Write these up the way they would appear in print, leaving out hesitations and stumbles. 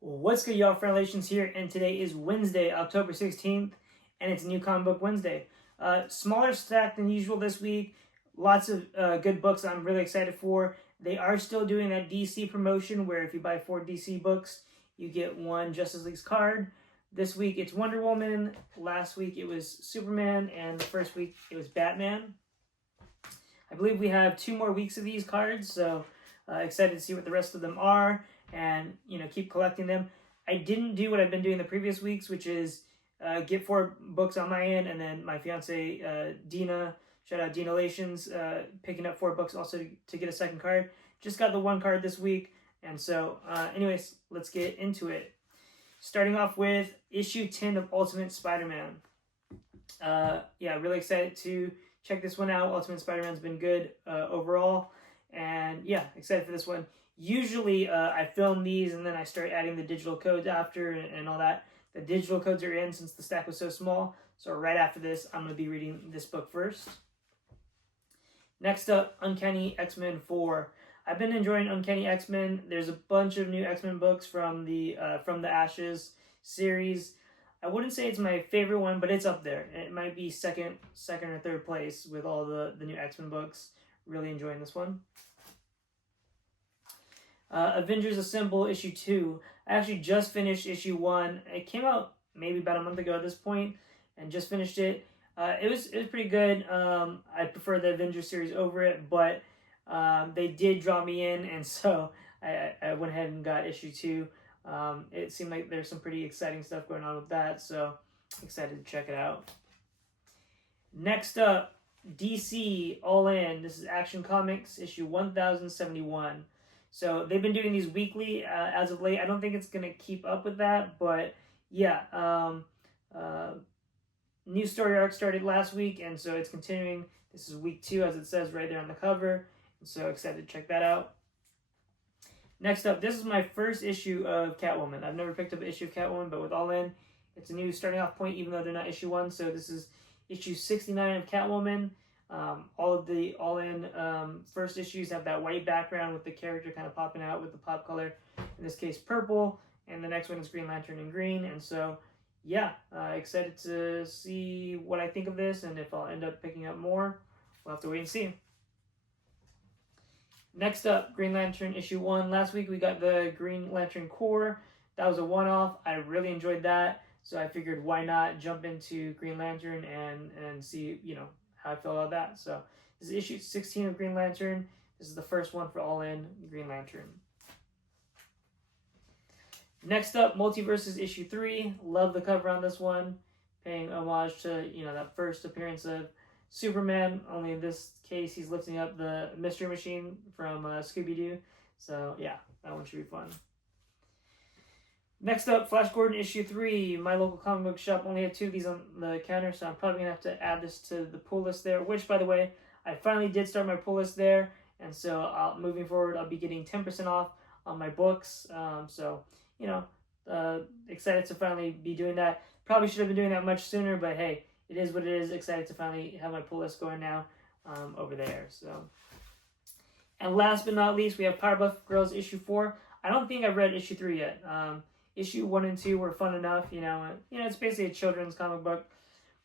What's good, y'all? Franalations here, and today is Wednesday, October 16th, and it's New Comic Book Wednesday. Smaller stack than usual this week. Lots of good books I'm really excited for. They are still doing that DC promotion where if you buy 4 DC books, you get 1 Justice League's card. This week it's Wonder Woman. Last week it was Superman, and the first week it was Batman. I believe we have 2 more weeks of these cards, so excited to see what the rest of them are, and keep collecting them. I didn't do what I've been doing the previous weeks, which is get 4 books on my end, and then my fiance Dina, shout out Dinalations, picking up 4 books also to get a second card. Just got the 1 card this week, and so anyways, let's get into it. Starting off with issue 10 of Ultimate Spider-Man. Really excited to check this one out. Ultimate Spider-Man's been good overall, and yeah, excited for this one. Usually I film these and then I start adding the digital codes after and all that. The digital codes are in since the stack was so small, so right after this I'm going to be reading this book first. Next up, Uncanny XMen 4. I've been enjoying Uncanny XMen. There's a bunch of new X-Men books from the Ashes series. I wouldn't say it's my favorite one, but it's up there. It might be second or third place with all the new X-Men books. Really enjoying this one. Avengers A Simple issue 2. I actually just finished issue 1. It came out maybe about a month ago at this point, and just finished it. It was pretty good. I prefer the Avengers series over it, but they did draw me in, and so I went ahead and got issue 2. It seemed like there's some pretty exciting stuff going on with that, so excited to check it out. Next up, DC All In. This is Action Comics issue 1071. So they've been doing these weekly as of late. I don't think it's going to keep up with that, but yeah. New story arc started last week, and so it's continuing. This is week 2, as it says right there on the cover. So excited to check that out. Next up, this is my first issue of Catwoman. I've never picked up an issue of Catwoman, but with All In, it's a new starting off point, even though they're not issue 1. So this is issue 69 of Catwoman. All of the All In first issues have that white background with the character kind of popping out with the pop color. In this case, purple. And the next one is Green Lantern in green. And so, yeah, excited to see what I think of this and if I'll end up picking up more. We'll have to wait and see. Next up, Green Lantern issue 1. Last week we got the Green Lantern Corps. That was a one-off. I really enjoyed that. So I figured why not jump into Green Lantern and see, how I feel about that. So this is issue 16 of Green Lantern. This is the first one for All In Green Lantern. Next up, Multiverses issue 3. Love the cover on this one. Paying homage to, that first appearance of Superman, only in this case he's lifting up the Mystery Machine from Scooby-Doo. So yeah, that one should be fun. Next up, Flash Gordon issue 3. My local comic book shop only had 2 of these on the counter, so I'm probably going to have to add this to the pull list there, which, by the way, I finally did start my pull list there, and so moving forward I'll be getting 10% off on my books. Excited to finally be doing that. Probably should have been doing that much sooner, but hey, it is what it is. Excited to finally have my pull list going now over there. So, and last but not least, we have Powerpuff Girls issue 4. I don't think I've read issue 3 yet. Issue 1 and 2 were fun enough. It's basically a children's comic book,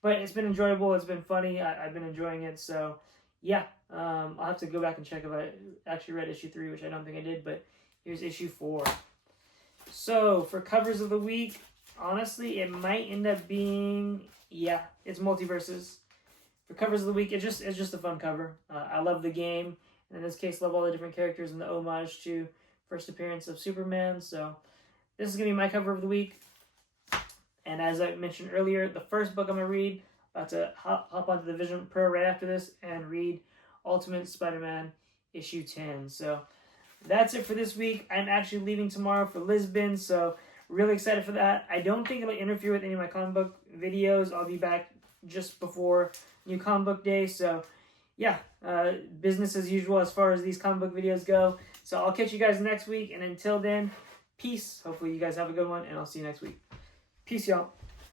but it's been enjoyable. It's been funny. I've been enjoying it. So, yeah, I'll have to go back and check if I actually read issue 3, which I don't think I did. But here's issue 4. So for covers of the week, honestly, it might end up being, it's Multiverses. For covers of the week, it's just a fun cover. I love the game, and in this case, love all the different characters and the homage to first appearance of Superman. So this is going to be my cover of the week. And as I mentioned earlier, the first book I'm going to read, about to hop onto the Vision Pro right after this and read Ultimate Spider-Man issue 10. So that's it for this week. I'm actually leaving tomorrow for Lisbon, so really excited for that. I don't think it'll interfere with any of my comic book videos. I'll be back just before New Comic Book Day, so yeah, business as usual as far as these comic book videos go. So I'll catch you guys next week, and until then, peace. Hopefully you guys have a good one, and I'll see you next week. Peace, y'all.